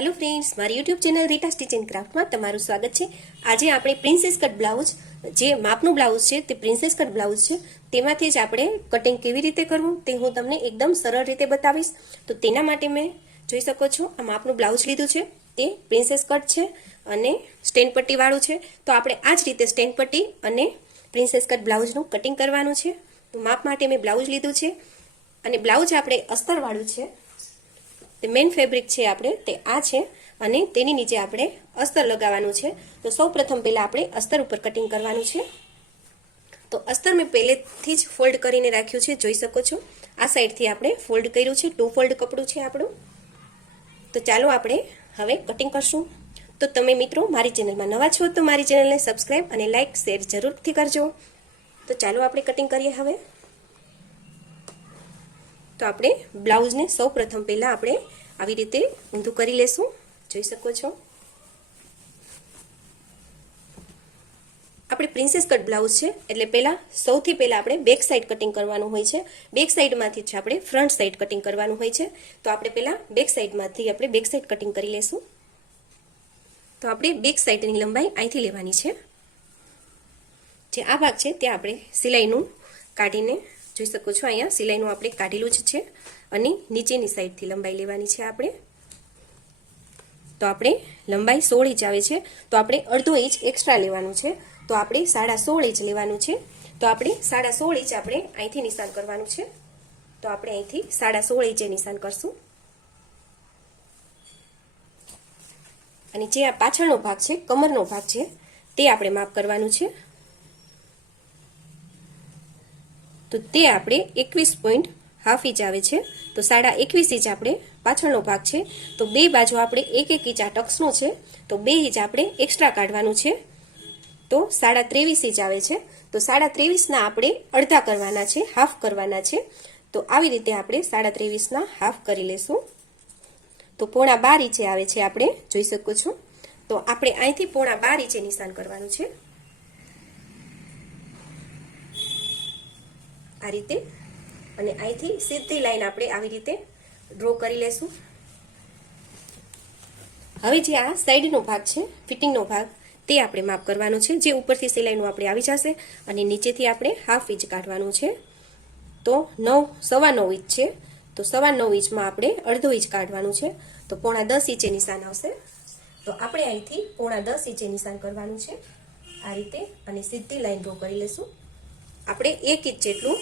Hello friends મારી YouTube channel Rita stitch and ક્રાફ્ટમાં તમારું સ્વાગત છે. આજે આપણે પ્રિન્સેસ કટ બ્લાઉઝ જે માપનું બ્લાઉઝ છે, તે પ્રિન્સેસ કટ બ્લાઉઝ છે, તેમાંથી જ આપણે કટિંગ કેવી રીતે કરવું તે હું તમને એકદમ સરળ રીતે બતાવીશ. તો તેના માટે મેં જોઈ શકો છો, આ માપનું બ્લાઉઝ લીધું છે, તે પ્રિન્સેસ કટ છે અને સ્ટેન્ડ પટ્ટીવાળું છે. તો આપણે આ જ રીતે સ્ટેન્ડ પટ્ટી અને પ્રિન્સેસ કટ બ્લાઉઝનું કટિંગ કરવાનું છે. તો માપ માટે મેં બ્લાઉઝ લીધું છે અને બ્લાઉઝ આપણે અસ્તરવાળું છે. તે મેઇન ફેબ્રિક છે આપણે તે આ છે અને તેની નીચે આપણે અસ્તર લગાવવાનું છે. તો સૌ પ્રથમ પહેલાં આપણે અસ્તર ઉપર કટિંગ કરવાનું છે. તો અસ્તર મેં પહેલેથી જ ફોલ્ડ કરીને રાખ્યું છે, જોઈ શકો છો. આ સાઈડથી આપણે ફોલ્ડ કર્યું છે ટુ ફોલ્ડ કપડું છે આપણું. તો ચાલો આપણે હવે કટિંગ કરશું. તો તમે મિત્રો મારી ચેનલમાં નવા છો તો મારી ચેનલને સબસ્ક્રાઈબ અને લાઇક શેર જરૂરથી કરજો. તો ચાલો આપણે કટિંગ કરીએ હવે. તો આપણે બ્લાઉઝને સૌ પ્રથમ પહેલાં આપણે આવી રીતે ઊંધું કરી લેશું. જોઈ શકો છો. આપણે પ્રિન્સેસ કટ બ્લાઉઝ છે. એટલે પહેલાં સૌથી પહેલાં આપણે બેક સાઈડ કટિંગ કરવાનું હોય છે. બેક સાઈડમાંથી જ આપણે ફ્રન્ટ સાઈડ કટિંગ કરવાનું હોય છે. તો આપણે પહેલાં બેક સાઈડમાંથી આપણે બેક સાઈડ કટિંગ કરી લેશું. તો આપણે બેક સાઈડની લંબાઈ અહીંથી લેવાની છે. જે આ ભાગ છે, ત્યાં આપણે સિલાઈનું કાઢીને જોઈ શકો છો અહીંયા. સિલાઈનું આપણે કાઢેલું જ છે અને નીચેની સાઈડથી લંબાઈ લેવાની છે આપણે. તો આપણે લંબાઈ સોળ ઇંચ આવે છે. તો આપણે અડધો ઇંચ એક્સ્ટ્રા લેવાનું છે. તો આપણે સાડા સોળ ઇંચ લેવાનું છે. તો આપણે સાડા સોળ ઇંચ આપણે અહીંથી નિશાન કરવાનું છે. તો આપણે અહીંથી સાડા સોળ ઇંચે નિશાન કરશું. અને જે આ પાછળનો ભાગ છે, કમરનો ભાગ છે, તે આપણે માપ કરવાનું છે. તો તે આપણે એકવીસ પોઈન્ટ હાફ ઇંચ આવે છે. તો સાડા એકવીસ ઇંચ આપણે પાછળનો ભાગ છે. તો બે બાજુ આપણે એક એક ઇંચ આ ટક્સનો છે. તો બે ઇંચ આપણે એક્સ્ટ્રા કાઢવાનું છે. તો સાડા ત્રેવીસ ઇંચ આવે છે. તો સાડા ત્રેવીસના આપણે અડધા કરવાના છે હાફ કરવાના છે. તો આવી રીતે આપણે સાડા ત્રેવીસના હાફ કરી લેશું. તો પોણા બાર ઇંચે આવે છે આપણે, જોઈ શકો છો. તો આપણે અહીંથી પોણા બાર ઇંચે નિશાન કરવાનું છે. આ રીતે. અને અહીંથી સીધી લાઈન આપણે આવી રીતે ડ્રો કરી લેશું. હવે જે આ સાઈડનો ભાગ છે ફિટિંગનો ભાગ, તે આપણે માપ કરવાનો છે. જે ઉપરથી સિલાઈનું આપણે આવી જશે અને નીચેથી આપણે હાફ ઇંચ કાઢવાનું છે. તો નવ, સવા નવ ઇંચ છે. તો સવા નવ ઇંચમાં આપણે અડધો ઇંચ કાઢવાનું છે. તો પોણા દસ ઇંચે નિશાન આવશે. તો આપણે અહીંથી પોણા દસ ઇંચે નિશાન કરવાનું છે. આ રીતે અને સીધી લાઈન ડ્રો કરી લેશું. આપણે એક ઇંચ જેટલું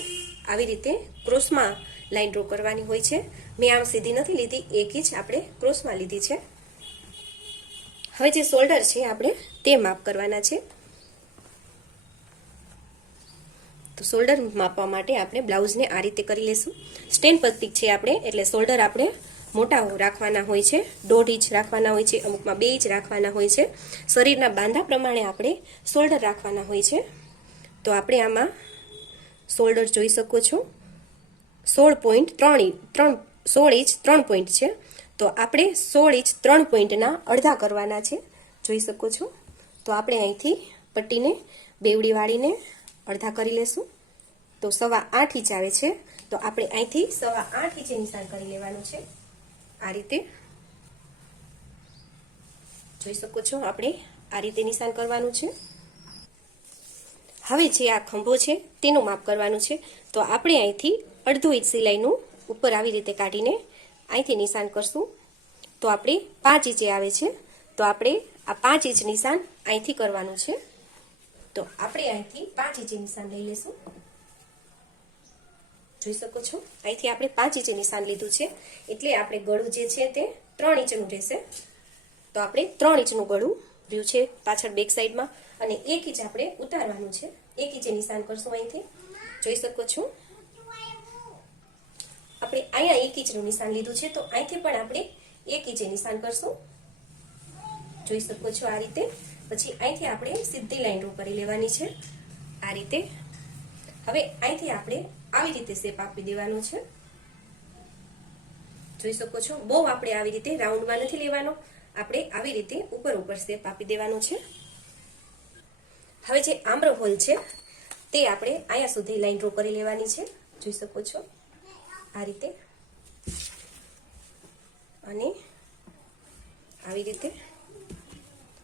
આવી રીતે ક્રોસમાં લાઈન ડ્રો કરવાની હોય છે. મેં આમ સીધી નથી લીધી, એક ઇંચ આપણે ક્રોસમાં લીધી છે. હવે જે શોલ્ડર છે આપણે તે માપ કરવાના છે. તો શોલ્ડર માપવા માટે આપણે બ્લાઉઝને આ રીતે કરી લેશું. સ્ટેન્ડ પત્તિક છે આપણે, એટલે શોલ્ડર આપણે મોટા રાખવાના હોય છે, દોઢ ઇંચ રાખવાના હોય છે, અમુકમાં બે ઇંચ રાખવાના હોય છે. શરીરના બાંધા પ્રમાણે આપણે શોલ્ડર રાખવાના હોય છે. તો આપણે આમાં શોલ્ડર જોઈ શકો છો. સોળ પોઈન્ટ ત્રણ ત્રણ, સોળ ઇંચ ત્રણ પોઈન્ટ છે. તો આપણે સોળ ઇંચ ત્રણ પોઈન્ટના અડધા કરવાના છે. જોઈ શકો છો. તો આપણે અહીંથી પટ્ટીને બેવડી વાળીને અડધા કરી લેશું. તો સવા આઠ ઇંચ આવે છે. તો આપણે અહીંથી સવા આઠ ઇંચે નિશાન કરી લેવાનું છે. આ રીતે. જોઈ શકો છો, આપણે આ રીતે નિશાન કરવાનું છે. હવે જે આ ખંભો છે, તેનું માપ કરવાનું છે. તો આપણે અહીંથી અડધો ઇંચ સિલાઈનું ઉપર આવી રીતે કાઢીને અહીંથી નિશાન કરશું. તો આપણે પાંચ ઇંચે આવે છે. તો આપણે આ પાંચ ઇંચ નિશાન અહીંથી કરવાનું છે. તો આપણે અહીંથી પાંચ ઇંચે નિશાન લઈ લેશું. જોઈ શકો છો? અહીંથી આપણે પાંચ ઇંચે નિશાન લીધું છે. એટલે આપણે ગળું જે છે તે ત્રણ ઇંચનું રહેશે. તો આપણે ત્રણ ઇંચનું ગળું રહ્યું છે પાછળ બેક સાઈડમાં. અને એક ઇંચ આપણે ઉતારવાનું છે. એક ઇંચે નિશાન કરશું અહીંથી. જોઈ શકો છો. આપણે અહીંયા એક ઇંચનું નિશાન લીધું છે, તો અહીંથી પણ આપણે એક ઇંચે નિશાન કરશું. જોઈ શકો છો આ રીતે. પછી અહીંથી આપણે સીધી લાઈન ડ્રો કરી લેવાની છે. આ રીતે. હવે અહીંથી આપણે આવી રીતે શેપ આપી દેવાનો છે. જોઈ શકો છો. બહુ આપણે આવી રીતે રાઉન્ડમાં નથી લેવાનો. આપણે આવી રીતે ઉપર ઉપર શેપ આપી દેવાનો છે. હવે જે આમ્ર હોલ છે, તે આપણે અહીંયા સુધી લાઈન ડ્રો કરી લેવાની છે. જોઈ શકો છો. આ રીતે. અને આવી રીતે.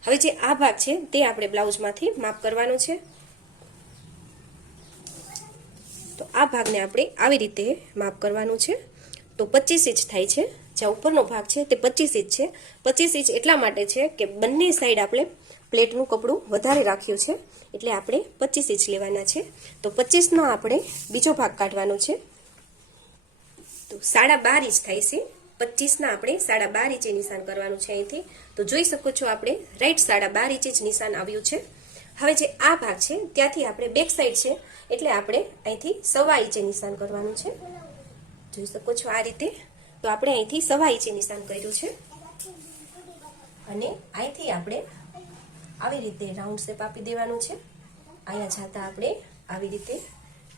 હવે જે આ ભાગ છે, તે આપણે બ્લાઉઝમાંથી માપ કરવાનો છે. તો આ ભાગને આપણે આવી રીતે માપ કરવાનું છે. તો પચીસ ઇંચ થાય છે. જ્યાં ઉપરનો ભાગ છે, તે પચીસ ઇંચ છે. પચીસ ઇંચ એટલા માટે છે કે બંને સાઈડ આપણે પ્લેટનું કપડું વધારે રાખ્યું છે, એટલે આપણે પચીસ ઇંચ લેવાના છે. તો પચીસનો આપણે બીજો ભાગ કાઢવાનો છે. તો સાડા બાર ઇંચ થાય છે. પચીસના આપણે સાડા બાર ઇંચે નિશાન કરવાનું છે અહીંથી. તો જોઈ શકો છો આપણે રાઈટ સાડા બાર ઇંચે જ નિશાન આવ્યું છે. હવે જે આ ભાગ છે, ત્યાંથી આપણે બેક સાઈડ છે, એટલે આપણે અહીંથી સવા ઇંચે નિશાન કરવાનું છે. જોઈ શકો છો આ રીતે. તો આપણે અહીંથી સવા ઇંચે નિશાન કર્યું છે. અને અહીંથી આપણે આવી રીતે રાઉન્ડ શેપ આપી દેવાનું છે. અહીંયા જાતા આપણે આવી રીતે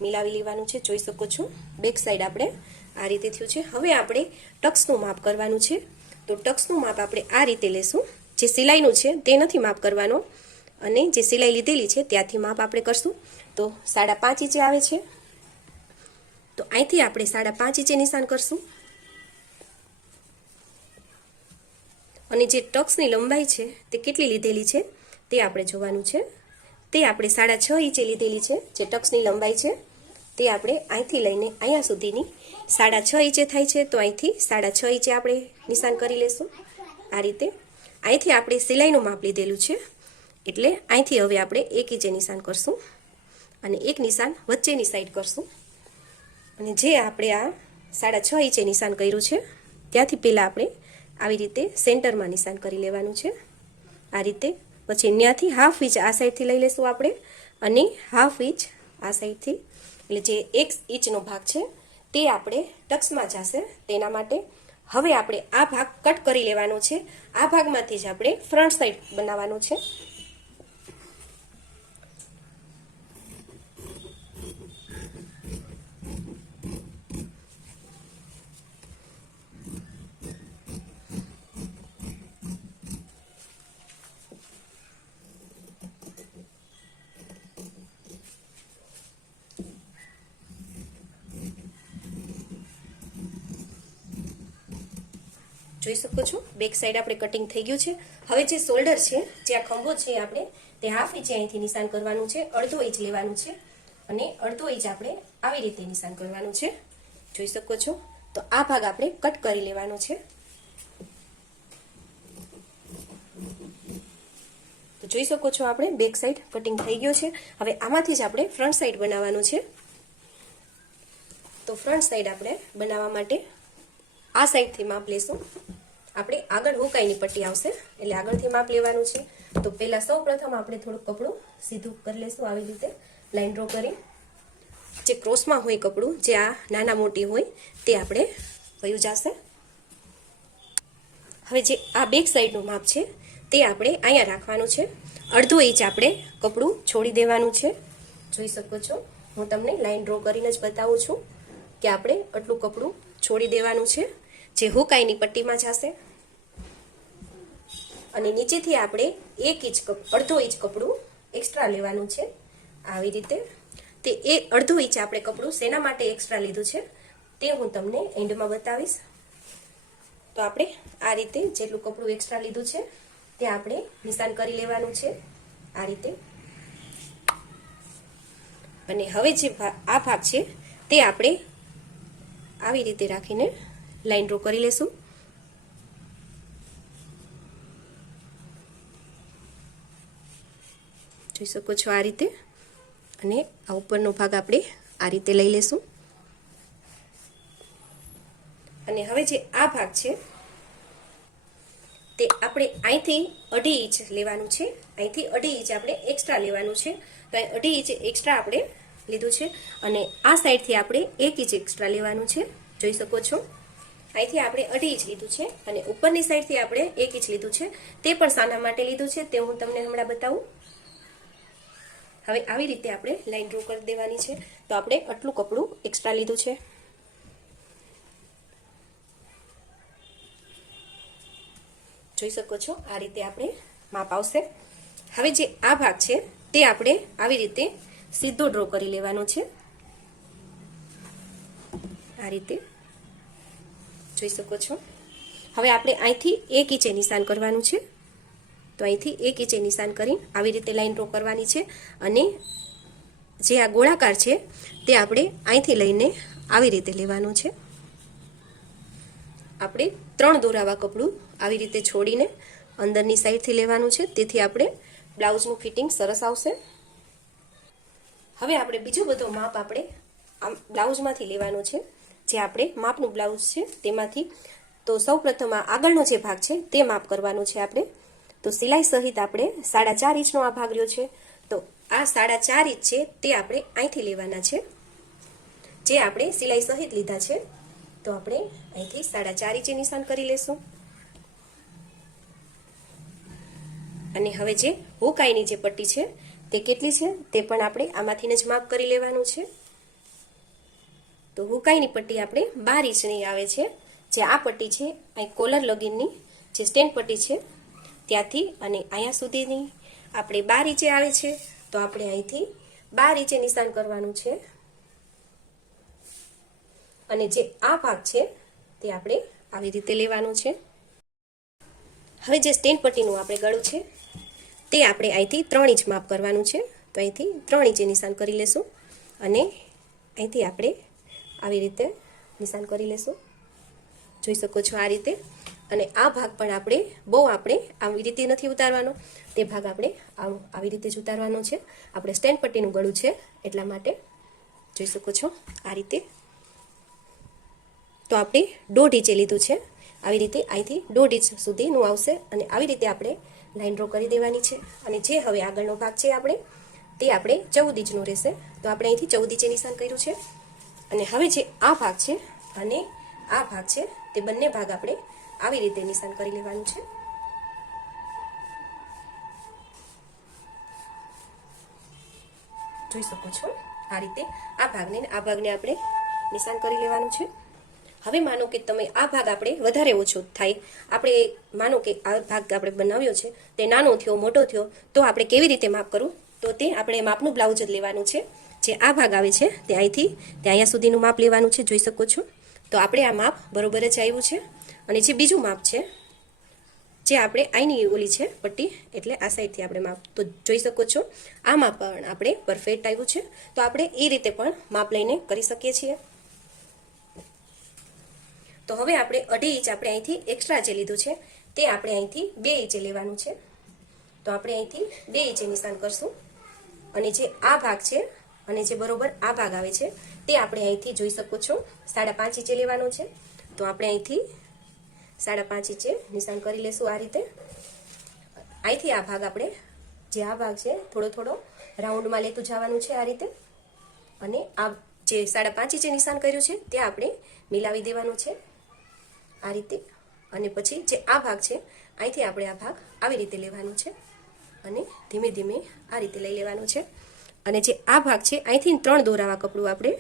મિલાવી લેવાનું છે. જોઈ શકો છો. બેક સાઈડ આપણે આ રીતે થયું છે. હવે આપણે ટક્સનું માપ કરવાનું છે. તો ટક્સનું માપ આપણે આ રીતે લેશું. જે સિલાઈનું છે તે નથી માપ કરવાનો. અને જે સિલાઈ લીધેલી છે ત્યાંથી માપ આપણે કરશું. તો સાડા પાંચ ઇંચે આવે છે. તો અહીંથી આપણે સાડા પાંચ ઇંચે નિશાન કરશું. અને જે ટક્સની લંબાઈ છે તે કેટલી લીધેલી છે? તે આપણે જોવાનું છે. તે આપણે સાડા છ ઇંચે લીધેલી છે, જે ટક્સની લંબાઈ છે. તે આપણે અહીંથી લઈને અહીંયા સુધીની સાડા છ ઇંચે થાય છે, તો અહીંથી સાડા છ ઇંચે આપણે નિશાન કરી લેશું. આ રીતે અહીંથી આપણે સિલાઈનું માપ લીધેલું છે, એટલે અહીંથી હવે આપણે એક ઇંચે નિશાન કરશું અને એક નિશાન વચ્ચેની સાઈડ કરશું. અને જે આપણે આ સાડા છ ઇંચે નિશાન કર્યું છે, ત્યાંથી પહેલાં આપણે આવી રીતે સેન્ટરમાં નિશાન કરી લેવાનું છે. આ રીતે પછી ત્યાંથી હાફ ઇંચ આ સાઈડથી લઈ લઈશું આપણે. અને હાફ ઇંચ આ સાઈડથી એટલે જે એક ઇંચનો ભાગ છે, તે આપણે ટક્સમાં જશે. તેના માટે હવે આપણે આ ભાગ કટ કરી લેવાનો છે. આ ભાગમાંથી જ આપણે ફ્રન્ટ સાઈડ બનાવવાનું છે. જોઈ શકો છો. બેક સાઈડ આપણે કટિંગ થઈ ગયું છે. હવે જે શોલ્ડર છે, જે આ ખંભો છે આપણે, તે હાફ ઇંચ અહીંથી નિશાન કરવાનું છે, અડધો ઇંચ લેવાનું છે અને અડધો ઇંચ આપણે આવી રીતે નિશાન કરવાનું છે. જોઈ શકો છો? તો આ ભાગ આપણે કટ કરી લેવાનો છે. તો જોઈ શકો છો આપણે બેક સાઈડ કટિંગ થઈ ગયો છે. હવે આમાંથી જ આપણે ફ્રન્ટ સાઈડ બનાવવાનું છે. તો ફ્રન્ટ સાઈડ આપણે બનાવવા માટે આ સાઈડથી માપ લેશું. આપણે આગળ હુકાઈની પટ્ટી આવશે, એટલે આગળથી માપ લેવાનું છે. તો પહેલાં સૌ આપણે થોડુંક કપડું સીધું કરી લેશું આવી રીતે. લાઈન ડ્રો કરી. જે ક્રોસમાં હોય કપડું, જે આ નાના મોટી હોય, તે આપણે વયું જશે. હવે જે આ બેક સાઈડનું માપ છે, તે આપણે અહીંયા રાખવાનું છે. અડધો ઇંચ આપણે કપડું છોડી દેવાનું છે. જોઈ શકો છો, હું તમને લાઈન ડ્રો કરીને જ બતાવું છું કે આપણે આટલું કપડું છોડી દેવાનું છે. જે હુકાઈની પટ્ટીમાં જશે. અને નીચેથી આપણે એક ઇંચ અડધો ઇંચ કપડું એક્સ્ટ્રા લેવાનું છે. આવી રીતે તે એ અડધો ઇંચ આપણે કપડું શેના માટે એક્સ્ટ્રા લીધું છે તે હું તમને એન્ડમાં બતાવીશ. તો આપણે આ રીતે જેટલું કપડું એક્સ્ટ્રા લીધું છે તે આપણે નિશાન કરી લેવાનું છે. આ રીતે. અને હવે જે આ ભાગ છે તે આપણે આવી રીતે રાખીને લાઈન ડ્રો કરી લેશું. જોઈ શકો છો આ રીતે. અને આ ઉપરનો ભાગ આપણે આ રીતે લઈ લેશું. અને હવે જે આ ભાગ છે, તે આપણે અહીંથી અઢી ઇંચ લેવાનું છે. અહીંથી અઢી ઇંચ આપણે એક્સ્ટ્રા લેવાનું છે. તો અહીં અઢી ઇંચ એક્સ્ટ્રા આપણે લીધું છે. અને આ સાઈડથી આપણે એક ઇંચ એક્સ્ટ્રા લેવાનું છે. જોઈ શકો છો. અહીંથી આપણે અઢી ઇંચ લીધું છે અને ઉપરની સાઈડથી આપણે એક ઇંચ લીધું છે. તે પણ સાના માટે લીધું છે. તે હું તમને હમણાં બતાવું. હવે આવી રીતે આપણે લાઈન ડ્રો કરી દેવાની છે. તો આપણે આટલું કપડું એક્સ્ટ્રા લીધું છે. જોઈ શકો છો, આ રીતે આપણે માપ આવશે. હવે જે આ ભાગ છે, તે આપણે આવી રીતે સીધો ડ્રો કરી લેવાનો છે. આ રીતે જોઈ શકો છો. હવે આપણે અહીંથી એક ઇંચે નિશાન કરવાનું છે. તો અહીંથી એક ઇંચે નિશાન કરી આવી રીતે લાઈન ડ્રો કરવાની છે અને જે આ ગોળાકાર છે તે આપણે અહીંથી લઈને આવી રીતે લેવાનું છે. આપણે ત્રણ દોરાવા કપડું આવી રીતે છોડીને અંદરની સાઈડથી લેવાનું છે. તેથી આપણે બ્લાઉઝનું ફિટિંગ સરસ આવશે. હવે આપણે બીજો બધો માપ આપણે આમ બ્લાઉઝમાંથી લેવાનો છે. જે આપણે માપનું બ્લાઉઝ છે, તેમાંથી તો સૌ પ્રથમ આગળનો જે ભાગ છે, તે માપ કરવાનો છે આપણે. તો સિલાઈ સહિત આપણે સાડા ચાર ઇંચનો આ ભાગ રહ્યો છે. તો આ સાડા ચાર ઇંચ છે, તે આપણે અહીંથી લેવાના છે. જે આપણે સિલાઈ સહિત લીધા છે, તો આપણે અહીંથી સાડા ચાર ઇંચે નિશાન કરી લેશું. અને હવે જે હુકાઈની જે પટ્ટી છે, તે કેટલી છે, તે પણ આપણે આમાંથીને જ માપ કરી લેવાનું છે. તો હુકાઈની પટ્ટી આપણે બાર ઇંચની આવે છે. જે આ પટ્ટી છે અહીં કોલર લગીનની જે સ્ટેન્ડ પટ્ટી છે, ત્યાંથી અને અહીંયા સુધીની આપણે બાર ઇંચે આવે છે. તો આપણે અહીંથી બાર ઇંચે નિશાન કરવાનું છે. અને જે આ ભાગ છે, તે આપણે આવી રીતે લેવાનું છે. હવે જે સ્ટેન્ડ પટ્ટીનું આપણે ગળું છે, તે આપણે અહીંથી ત્રણ ઇંચ માપ કરવાનું છે. તો અહીંથી ત્રણ ઇંચે નિશાન કરી લેશું. અને અહીંથી આપણે આવી રીતે નિશાન કરી લેશું. જોઈ શકો છો આ રીતે. અને આ ભાગ પણ આપણે બહુ આપણે આવી રીતે નથી ઉતારવાનો. તે ભાગ આપણે આવી રીતે જ ઉતારવાનો છે. આપણે સ્ટેન્ડ પટ્ટીનું ગળું છે એટલા માટે. જોઈ શકો છો આ રીતે. તો આપણે દોઢ ઇંચે લીધું છે. આવી રીતે અહીંથી દોઢ ઇંચ સુધીનું આવશે અને આવી રીતે આપણે લાઈન ડ્રો કરી દેવાની છે. અને જે હવે આગળનો ભાગ છે આપણે, તે આપણે ચૌદ ઇંચનો રહેશે. તો આપણે અહીંથી ચૌદ ઇંચે નિશાન કર્યું છે. અને હવે જે આ ભાગ છે અને આ ભાગ છે, તે બંને ભાગ આપણે આવી રીતે નિશાન કરી લેવાનું છે. જોઈ શકો છો, આ રીતે આ ભાગને આ ભાગને આપણે નિશાન કરી લેવાનું છે. હવે માનો કે તમે આ ભાગ આપણે વધારે ઓછો થાય, આપણે માનો કે આ ભાગ આપણે બનાવ્યો છે, તે નાનો થયો, મોટો થયો, તો આપણે કેવી રીતે માપ કરવું તો તે આપણે માપનું બ્લાઉઝ જ લેવાનું છે. જે આ ભાગ આવે છે, તે અહીંથી, તે અહીંયા સુધીનું માપ લેવાનું છે, જોઈ શકો છો. તો આપણે આ માપ બરોબર જ આવ્યું છે. અને જે બીજું માપ છે, જે આપણે અહીંની ઓલી છે, પટ્ટી, એટલે આ સાઈડથી આપણે માપ. તો જોઈ શકો છો, આ માપ પણ આપણે પરફેક્ટ આવ્યું છે. તો આપણે એ રીતે પણ માપ લઈને કરી શકીએ છીએ. તો હવે આપણે અઢી ઇંચ આપણે અહીંથી એક્સ્ટ્રા જે લીધું છે, તે આપણે અહીંથી બે ઇંચે લેવાનું છે. તો આપણે અહીંથી બે ઇંચે નિશાન કરશું. અને જે આ ભાગ છે અને જે બરોબર આ ભાગ આવે છે, તે આપણે અહીંથી જોઈ શકો છો. સાડા પાંચ ઇંચે લેવાનો છે. તો આપણે અહીંથી સાડા પાંચ ઇંચે નિશાન કરી લેશું આ રીતે. અહીંથી આ ભાગ આપણે, જે આ ભાગ છે, થોડો થોડો રાઉન્ડમાં લેતું જવાનું છે આ રીતે. અને આ જે સાડા પાંચ ઇંચે નિશાન કર્યું છે, તે આપણે મિલાવી દેવાનું છે આ રીતે. અને પછી જે આ ભાગ છે, અહીંથી આપણે આ ભાગ આવી રીતે લેવાનો છે. અને ધીમે ધીમે આ રીતે લઈ લેવાનો છે. અને જે આ ભાગ છે, અહીંથી ત્રણ દોરાવા કપડું આપણે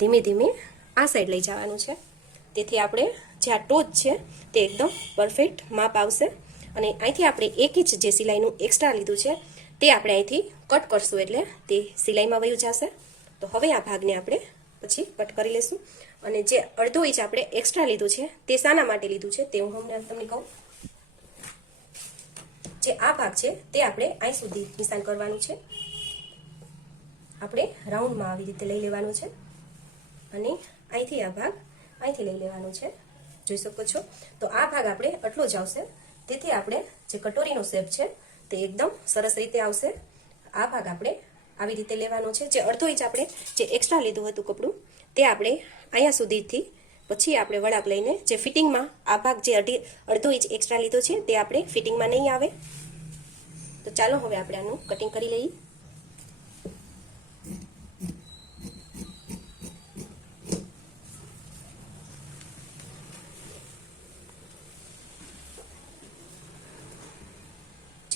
ધીમે ધીમે આ સાઈડ લઈ જવાનું છે. તેથી આપણે જે આ ટોચ છે, તે એકદમ પરફેક્ટ માપ આવશે. અને અહીંથી આપણે એક ઇંચ જે સિલાઈનું એક્સ્ટ્રા લીધું છે, તે આપણે અહીંથી કટ કરશું એટલે તે સિલાઈમાં વયું જશે. તો હવે આ ભાગને આપણે પછી કટ કરી લેશું. અને જે અડધો ઇંચ આપણે એક્સ્ટ્રા લીધું છે, તે શાના માટે લીધું છે, તે હું હમણાં તમને કહું. જે આ ભાગ છે, તે આપણે અહીં સુધી નિશાન કરવાનું છે. આપણે રાઉન્ડમાં આવી રીતે લઈ લેવાનું છે. અને અહીંથી આ ભાગ અહીંથી લઈ લેવાનું છે. જોઈ શકો છો? તો આ ભાગ આપણે આટલો જ આવશે. તેથી આપણે જે કટોરીનો શેપ છે, તે એકદમ સરસ રીતે આવશે. આ ભાગ આપણે આવી રીતે લેવાનો છે. જે અડધો ઇંચ આપણે જે એક્સ્ટ્રા લીધું હતું કપડું, તે આપણે અહીંયા સુધીથી પછી આપણે વળાક લઈને જે ફિટિંગમાં આ ભાગ જે અઢી, અડધો ઇંચ એક્સ્ટ્રા લીધો છે, તે આપણે ફિટિંગમાં નહીં આવે. તો ચાલો હવે આપણે આનું કટિંગ કરી લઈએ.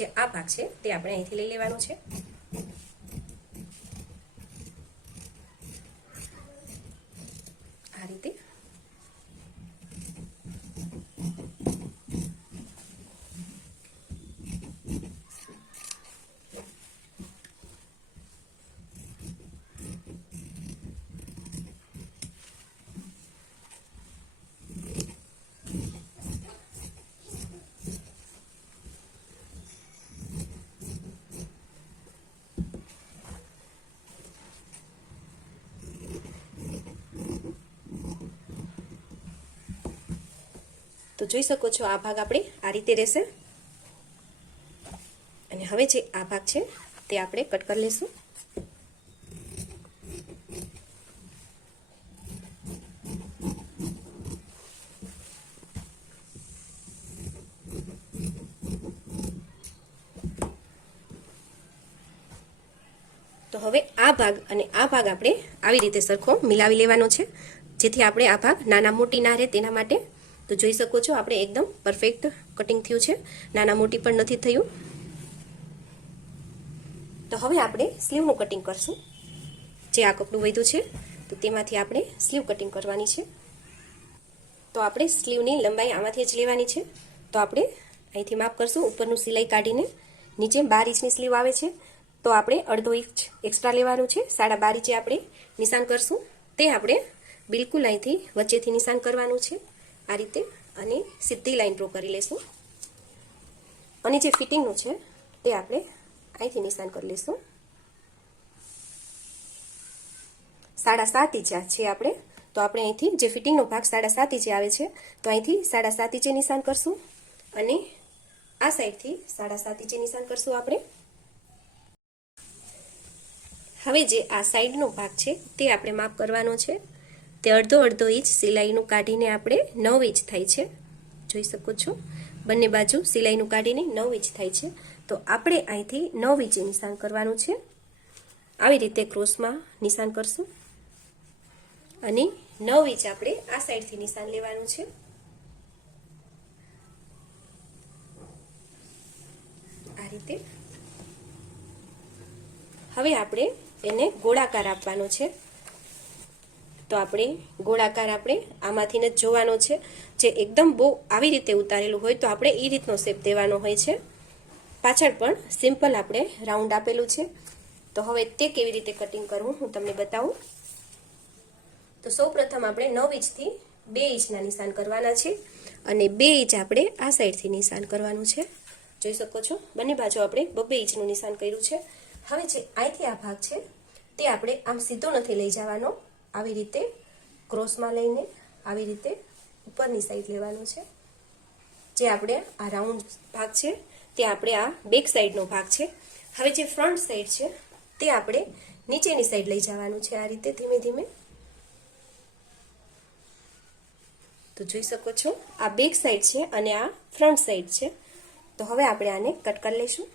જે આ ભાગ છે તે આપણે અહીંથી લઈ લેવાનો છે આ રીતે તો જોઈ શકો છો આ ભાગ આપણે આ રીતે રહેશે. અને હવે જે આ ભાગ છે તે આપણે કટ કરી લઈશું. તો હવે આ ભાગ અને આ ભાગ આપણે આવી રીતે સરખો મિલાવી લેવાનો છે. જેથી આપણે આ ભાગ નાના મોટી ના રહે તેના માટે તો જોઈ શકો છો, આપણે એકદમ પરફેક્ટ કટિંગ થયું છે. નાના મોટી પણ નથી થયું. તો હવે આપણે સ્લીવનું કટિંગ કરશું. જે આ કપડું વધ્યું છે, તો તેમાંથી આપણે સ્લીવ કટિંગ કરવાની છે. તો આપણે સ્લીવની લંબાઈ આમાંથી જ લેવાની છે. તો આપણે અહીંથી માપ કરશું, ઉપરનું સિલાઈ કાઢીને નીચે બાર ઇંચની સ્લીવ આવે છે. તો આપણે અડધો ઇંચ એક્સ્ટ્રા લેવાનું છે. સાડા બાર ઇંચે આપણે નિશાન કરશું. તે આપણે બિલકુલ અહીંથી વચ્ચેથી નિશાન કરવાનું છે. આ રીતે અને સીધી લાઈન ડ્રો કરી લઈશું અને જે ફિટિંગનું છે, તે આપણે અહીંથી નિશાન કરી લઈશું સાડા સાત ઇંચા છે આપણે, તો આપણે અહીંથી જે ફિટિંગનો ભાગ સાડા સાત ઇંચે આવે છે, તો અહીંથી સાડા સાત ઇંચે નિશાન કરશું. અને આ સાઈડથી સાડા સાત ઇંચે નિશાન કરશું આપણે. હવે જે આ સાઈડનો ભાગ છે, તે આપણે માપ કરવાનો છે. તે અડધો અડધો ઇંચ સિલાઈનું કાઢીને આપણે નવ ઇંચ થાય છે. જોઈ શકો છો? બંને બાજુ સિલાઈનું કાઢીને નવ ઇંચ થાય છે. તો આપણે અહીંથી નવ ઇંચે નિશાન કરવાનું છે. આવી રીતે ક્રોસમાં નિશાન કરશું. અને નવ ઇંચ આપણે આ સાઈડથી નિશાન લેવાનું છે. આ રીતે. હવે આપણે એને ગોળાકાર આપવાનો છે. તો આપણે ગોળાકાર આપણે આમાંથી જ જોવાનો છે. જે એકદમ બહુ આવી રીતે ઉતારેલું હોય તો આપણે એ રીતનો શેપ દેવાનો હોય છે. પાછળ પણ સિમ્પલ આપણે રાઉન્ડ આપેલું છે. તો હવે તે કેવી રીતે કટિંગ કરવું હું તમને બતાવું. તો સૌ આપણે નવ ઇંચથી બે ઇંચના નિશાન કરવાના છે અને બે ઇંચ આપણે આ સાઈડથી નિશાન કરવાનું છે. જોઈ શકો છો? બંને બાજુ આપણે બબ્બે ઇંચનું નિશાન કર્યું છે. હવે જે અહીંથી આ ભાગ છે, તે આપણે આમ સીધો નથી લઈ જવાનો. આવી રીતે ક્રોસમાં લઈને આવી રીતે ઉપરની સાઈડ લેવાનું છે. જે આપણે આ રાઉન્ડ ભાગ છે, તે આપણે આ બેક સાઈડનો ભાગ છે. હવે જે ફ્રન્ટ સાઈડ છે, તે આપણે નીચેની સાઈડ લઈ જવાનું છે આ રીતે ધીમે ધીમે. તો જોઈ શકો છો, આ બેક સાઈડ છે અને આ ફ્રન્ટ સાઈડ છે. તો હવે આપણે આને કટ કરી લઈશું.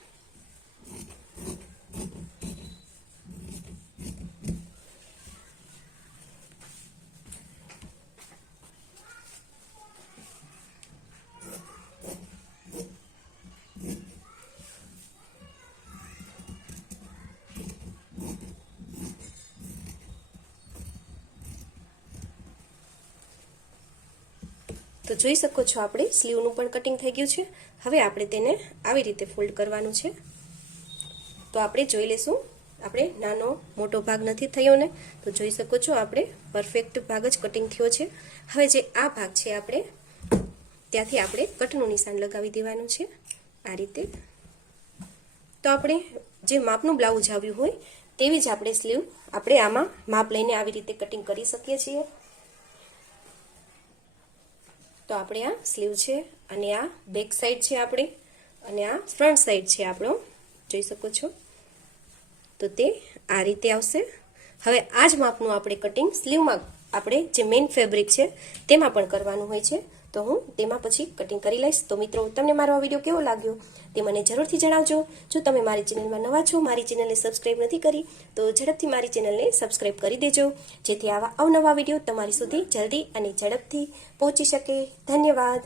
તો જોઈ શકો છો આપણે, સ્લીવનું પણ કટિંગ થઈ ગયું છે. હવે આપણે તેને આવી રીતે ફોલ્ડ કરવાનું છે. તો આપણે જોઈ લેશું આપણે નાનો મોટો ભાગ નથી થયો ને, તો જોઈ શકો છો આપણે પરફેક્ટ ભાગ જ કટિંગ થયો છે. હવે જે આ ભાગ છે આપણે, ત્યાંથી આપણે કટનું નિશાન લગાવી દેવાનું છે, આ રીતે. તો આપણે જે માપનું બ્લાઉઝ આવ્યું હોય, તેવી જ આપણે સ્લીવ આપણે આમાં માપ લઈને આવી રીતે કટિંગ કરી શકીએ છીએ. તો આપણે આ સ્લીવ છે અને આ બેક સાઈડ છે આપણે અને આ ફ્રન્ટ સાઈડ છે આપણો. જોઈ શકો છો? તો તે આ રીતે આવશે. હવે આ જ માપનું આપણે કટિંગ સ્લીવમાં આપણે જે મેઇન ફેબ્રિક છે તેમાં પણ કરવાનું હોય છે. તો હું તેમાં પછી કટિંગ કરી લઈશ. તો મિત્રો, તમને મારો આ વીડિયો કેવો લાગ્યો? તે મને જરૂરથી જણાવજો. જો તમે મારી ચેનલમાં નવા છો, મારી ચેનલને સબસ્ક્રાઈબ નથી કરી, તો ઝડપથી મારી ચેનલને સબસ્ક્રાઈબ કરી દેજો. જેથી આવા અવનવા વીડિયો તમારી સુધી જલ્દી અને ઝડપથી પહોંચી શકે. ધન્યવાદ.